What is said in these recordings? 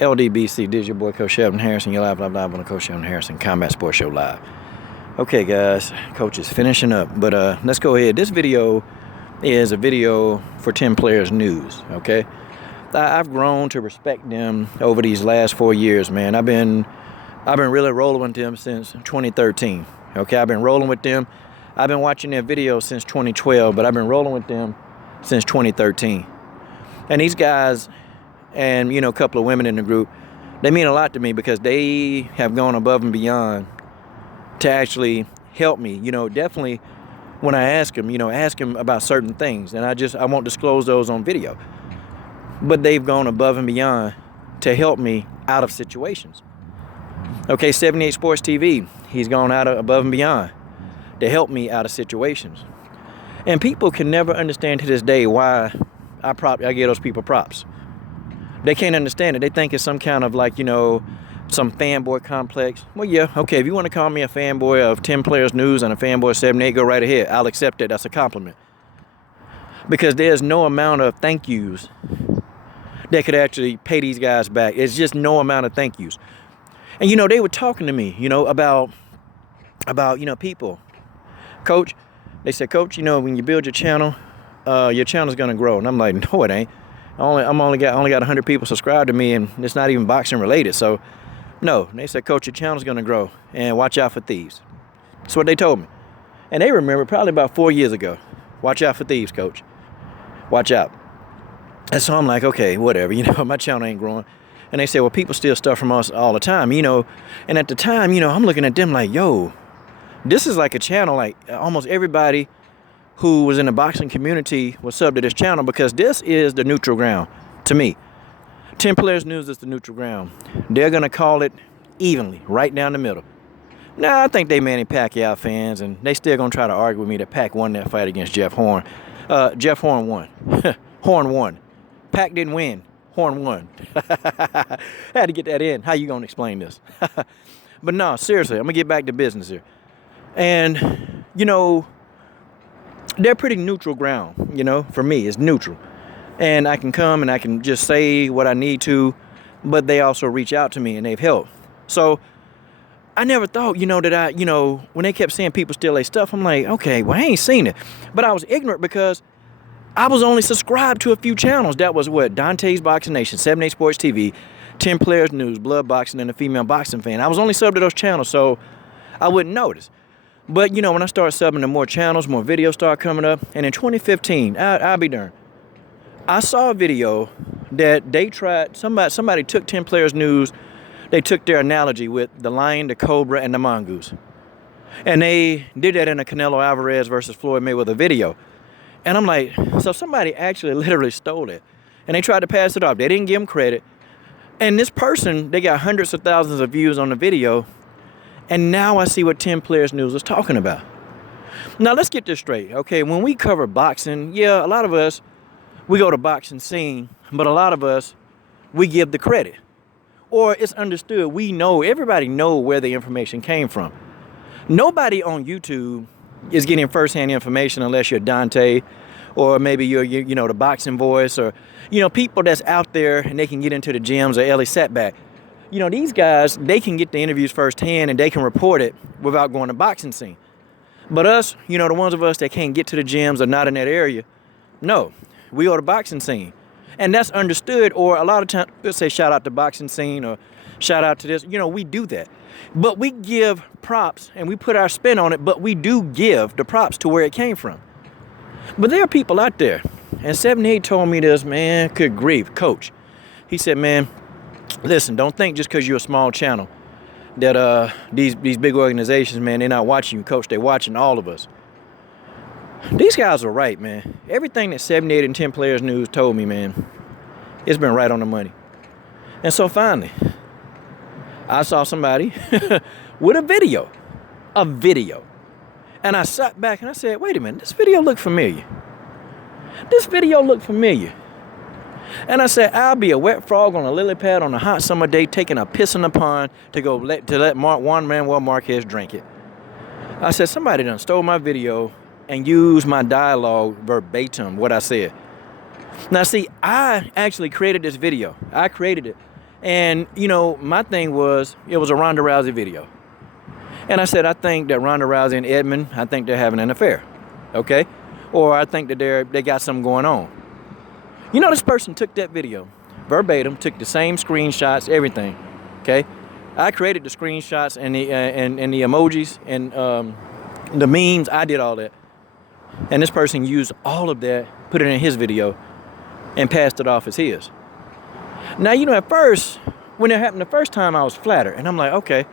LDBC, this is your boy Coach Sheldon Harrison. You're live on the Coach Sheldon Harrison Combat Sports Show Live. Okay, guys, Coach is finishing up, but let's go ahead. This video is a video for 10 Players News, okay? I've grown to respect them over these last 4 years, man. I've been really rolling with them since 2013, okay? I've been rolling with them. I've been watching their videos since 2012, but I've been rolling with them since 2013. And these guys, and a couple of women in the group, they mean a lot to me because they have gone above and beyond to actually help me. Definitely when I ask them about certain things, and I won't disclose those on video, but they've gone above and beyond to help me out of situations. Okay, 78 Sports TV, he's gone above and beyond to help me out of situations. And people can never understand to this day why I give those people props. They can't understand it. They think it's some kind of some fanboy complex. Well, yeah, okay, if you want to call me a fanboy of 10 Players News and a fanboy of 78, go right ahead. I'll accept it. That's a compliment. Because there's no amount of thank yous that could actually pay these guys back. It's just no amount of thank yous. And, they were talking to me, about people. Coach, they said, Coach, when you build your channel's going to grow. And I'm like, no, it ain't. I only got 100 people subscribed to me, and it's not even boxing related. So, no. They said, Coach, your channel's gonna grow, and watch out for thieves. That's what they told me, and they remember probably about 4 years ago. Watch out for thieves, Coach. Watch out. And so I'm like, okay, whatever. My channel ain't growing. And they said, well, people steal stuff from us all the time, And at the time, I'm looking at them like, yo, this is like a channel like almost everybody who was in the boxing community was subbed to this channel, because this is the neutral ground to me. 10 Players News is the neutral ground. They're going to call it evenly, right down the middle. Now, I think they Manny Pacquiao fans, and they still going to try to argue with me that Pac won that fight against Jeff Horn. Jeff Horn won. Horn won. Pac didn't win. Horn won. Had to get that in. How you going to explain this? But no, seriously, I'm going to get back to business here. And, they're pretty neutral ground, for me. It's neutral. And I can come and I can just say what I need to, but they also reach out to me and they've helped. So I never thought, that when they kept saying people steal their stuff, I'm like, okay, well, I ain't seen it. But I was ignorant because I was only subscribed to a few channels. That was Dante's Boxing Nation, 78 Sports TV, 10 Players News, Blood Boxing, and the Female Boxing Fan. I was only subbed to those channels, so I wouldn't notice. But, when I started subbing to more channels, more videos started coming up. And in 2015, I'll be darned, I saw a video that they tried, somebody took 10 Players News, they took their analogy with the lion, the cobra, and the mongoose. And they did that in a Canelo Alvarez versus Floyd Mayweather video. And I'm like, so somebody actually literally stole it. And they tried to pass it off. They didn't give them credit. And this person, they got hundreds of thousands of views on the video. And now I see what 10 Players News is talking about. Now, let's get this straight, okay? When we cover boxing, yeah, a lot of us, we go to boxing scene, but a lot of us, we give the credit. Or it's understood, everybody know where the information came from. Nobody on YouTube is getting firsthand information unless you're Dante, or maybe you're the Boxing Voice, or, people that's out there and they can get into the gyms, or Ellie Setback. These guys, they can get the interviews firsthand and they can report it without going to boxing scene. But us, the ones of us that can't get to the gyms or not in that area, no, we go to boxing scene. And that's understood, or a lot of times we'll say shout out to boxing scene or shout out to this. We do that. But we give props and we put our spin on it, but we do give the props to where it came from. But there are people out there, and 78 told me this, man, good grief, Coach. He said, man, listen, don't think just because you're a small channel that these big organizations, man, they're not watching you, Coach. They're watching all of us. These guys are right, man. Everything that 78 and 10 Players News told me, man, it's been right on the money. And so finally, I saw somebody with a video. And I sat back and I said, wait a minute, this video looked familiar. And I said, I'll be a wet frog on a lily pad on a hot summer day taking a piss in the pond to let Juan Manuel Marquez drink it. I said, somebody done stole my video and used my dialogue verbatim, what I said. Now, see, I actually created this video. I created it And, you know, my thing was, it was a Ronda Rousey video. And I said, I think that Ronda Rousey and Edmund, I think they're having an affair. Okay? Or I think that they got something going on. You know, this person took that video, verbatim, took the same screenshots, everything. Okay? I created the screenshots and the emojis and the memes. I did all that. And this person used all of that, put it in his video, and passed it off as his. Now, you know, at first, when it happened the first time, I was flattered. And I'm like, okay,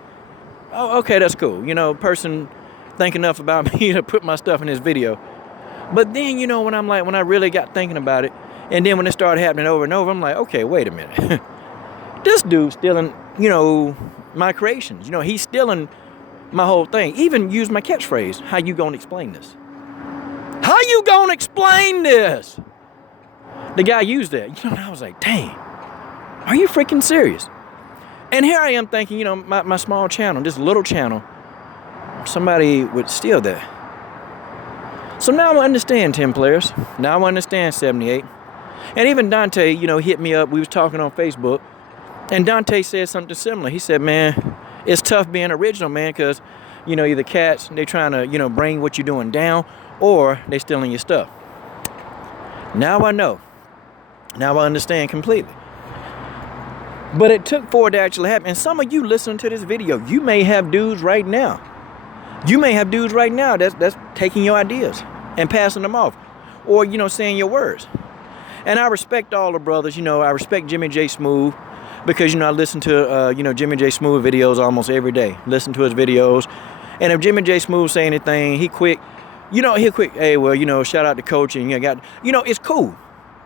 oh, okay, that's cool. You know, person think enough about me to put my stuff in his video. But then, you know, when I really got thinking about it, and then when it started happening over and over, I'm like, okay, wait a minute. This dude's stealing, you know, my creations. You know, he's stealing my whole thing. Even used my catchphrase, how you gonna explain this? How you gonna explain this? The guy used that. You know, and I was like, dang, are you freaking serious? And here I am thinking, you know, my small channel, this little channel, somebody would steal that. So now I understand 10 players. Now I understand 78. And even Dante, you know, hit me up. We was talking on Facebook. And Dante said something similar. He said, man, it's tough being original, man, because, you know, either cats, they trying to, you know, bring what you're doing down, or they stealing your stuff. Now I know. Now I understand completely. But it took for it to actually happen. And some of you listening to this video, you may have dudes right now. You may have dudes right now that's taking your ideas and passing them off, or, you know, saying your words. And I respect all the brothers. You know, I respect Jimmy J Smooth, because, you know, I listen to, you know, Jimmy J Smooth videos almost every day. Listen to his videos. And if Jimmy J Smooth say anything, he'll quick, hey, well, you know, shout out to Coach. And you know, it's cool.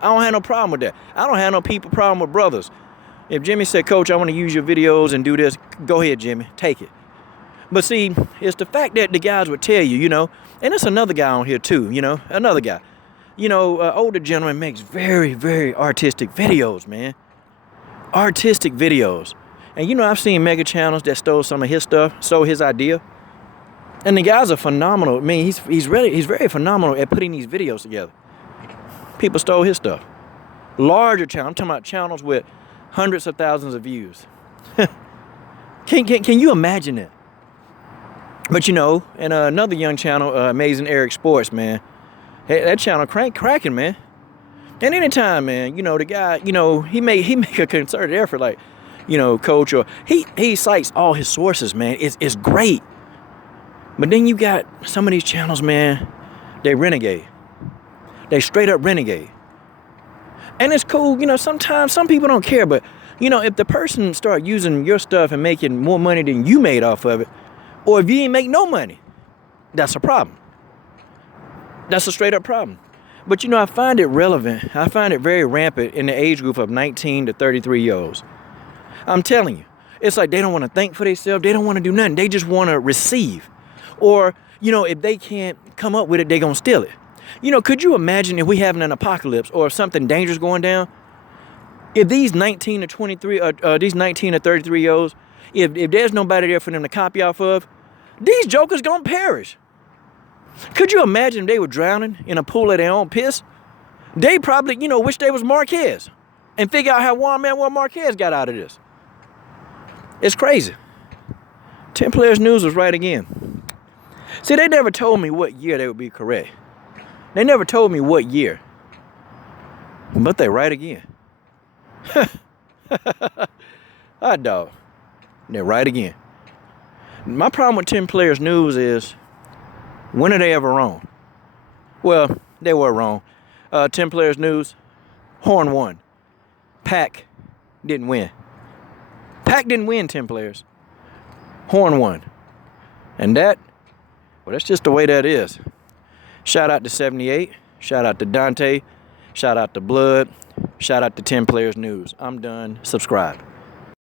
I don't have no problem with that. I don't have no problem with brothers. If Jimmy said, Coach, I want to use your videos and do this, go ahead, Jimmy, take it. But see, it's the fact that the guys would tell you, you know, and it's another guy on here too, you know, another guy. You know, older gentleman makes very, very artistic videos, man. Artistic videos. And, you know, I've seen mega channels that stole some of his stuff, stole his idea. And the guys are phenomenal. I mean, he's very phenomenal at putting these videos together. People stole his stuff. Larger channels, I'm talking about channels with hundreds of thousands of views. Can you imagine it? But, you know, and another young channel, Amazing Eric Sports, man. Hey, that channel cracking, man. And anytime, man, you know, the guy, you know, he make a concerted effort, like, you know, Coach, or he cites all his sources, man. It's great. But then you got some of these channels, man, they renegade. They straight up renegade. And it's cool, you know, sometimes some people don't care, but, you know, if the person start using your stuff and making more money than you made off of it, or if you ain't make no money, that's a problem. That's a straight up problem. But, you know, I find it relevant. I find it very rampant in the age group of 19 to 33-year-olds. I'm telling you, it's like they don't want to think for themselves. They don't want to do nothing. They just want to receive. Or, you know, if they can't come up with it, they're going to steal it. You know, could you imagine if we having an apocalypse or if something dangerous going down? If these 19 to 33-year-olds, if there's nobody there for them to copy off of, these jokers going to perish. Could you imagine if they were drowning in a pool of their own piss? They probably, you know, wish they was Marquez and figure out how Juan Manuel Marquez got out of this. It's crazy. 10 Players News was right again. See, they never told me what year they would be correct. They never told me what year. But they right again. Hot dog. They're right again. My problem with 10 Players News is, when are they ever wrong? Well, they were wrong. 10 Players News, Horn won. Pac didn't win. Pac didn't win 10 Players. Horn won. And that, well, that's just the way that is. Shout out to 78. Shout out to Dante. Shout out to Blood. Shout out to 10 Players News. I'm done. Subscribe.